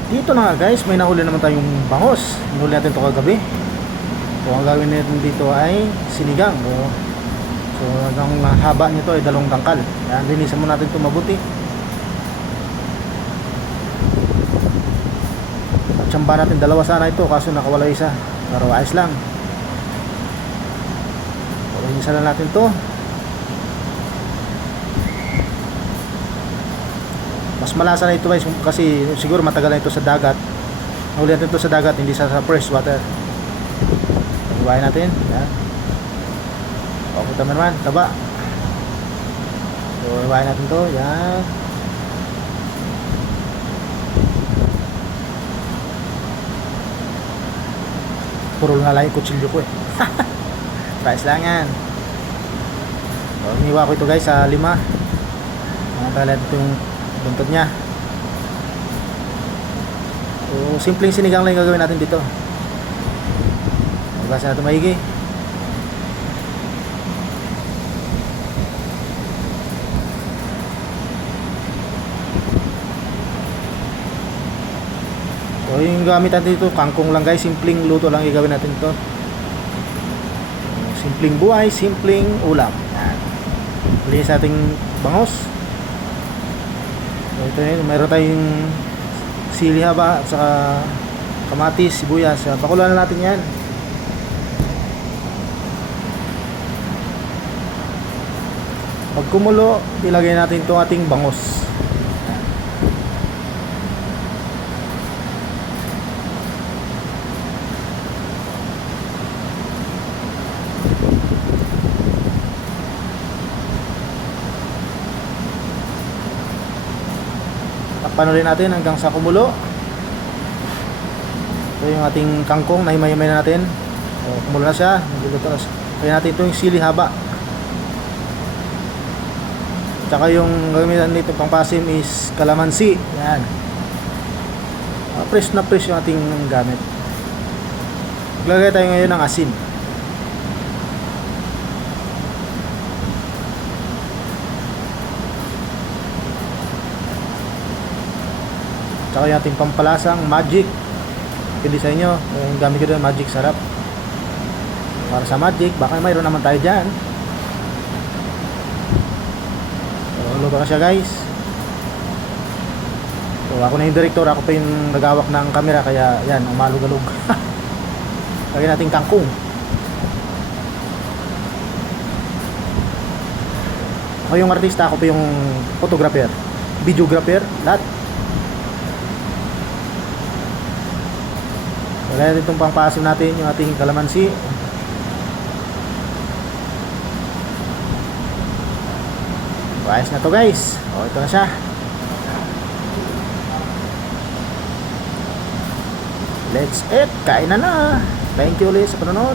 At dito na nga guys, may nahuli naman tayong bangos. Nahuli natin ito kagabi. So ang gagawin natin dito ay sinigang. So ang haba nito ay 2 dangkal. Yan, linisan mo natin ito mabuti. At tsamba natin 2 sana ito, kaso nakawala isa. Pero ayos lang. So linisan lang natin ito. Mas malasa na ito guys, kasi siguro matagal na ito sa dagat. Nahuli natin ito sa dagat, hindi sa fresh water. Iwain natin. Yan. O, kita mo naman, taba. So, iwain natin ito. Yan. Purol nga lang yung kutsilyo ko eh. Price lang yan. So, iniwa ko ito guys sa 5. Mga talat ito yung buntot niya. So, simpleng sinigang lang yung gagawin natin dito. Magasa natin maigi. So, yung gamit natin dito, kangkong lang guys. Simpleng luto lang yung gagawin natin dito. Simpleng buhay, simpleng ulam. Yan. Linis nating bangos. So, ito yun, mayroon tayong sili haba at saka kamatis, sibuyas. Pakuluan na natin yan. Pag kumulo, ilagay natin itong ating bangos. Takpan ulit natin hanggang sa kumulo. Ito yung ating kangkong, nahimay-himay na natin. So, kumulo na siya. Lagyan natin ito yung sili haba. Tsaka yung gamitan nito pang pasim is kalamansi. Yan. Fresh na fresh yung ating gamit. Maglagay tayo ngayon ng asin. Tsaka yung ating pampalasang magic. Pili sa inyo. Yung gamit ko doon, magic sarap. Para sa magic, baka mayroon naman tayo dyan. So, ba siya guys. So, ako na yung director. Ako pa yung nagawak ng camera. Kaya yan, umalog-alog. Lagyan natin kangkong. Ako yung artista. Ako pa yung photographer, videographer, lahat. Lagyan natin itong pangpasim natin, yung ating kalamansi. Ayos na to guys. O, ito na siya. Let's eat. Kain na na. Thank you ulit sa panonood.